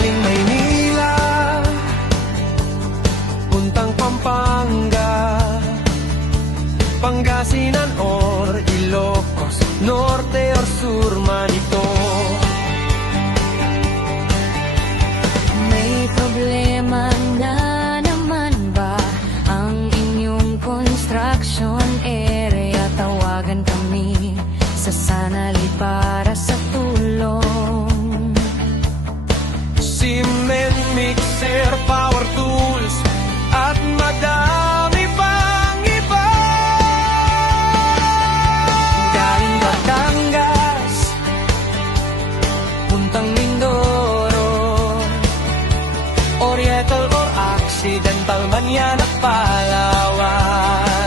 Galing Maynila, puntang Pampanga, Pangasinan or Ilocos, Norte or Sur man ito. May problema na naman ba ang inyong construction area? Tawagan kami sa Sanali para sa tulong. Cement mixer, power tools, at madami pang iba. Galing Batangas, puntang Mindoro, Oriental or Occidental man yan at Palawan.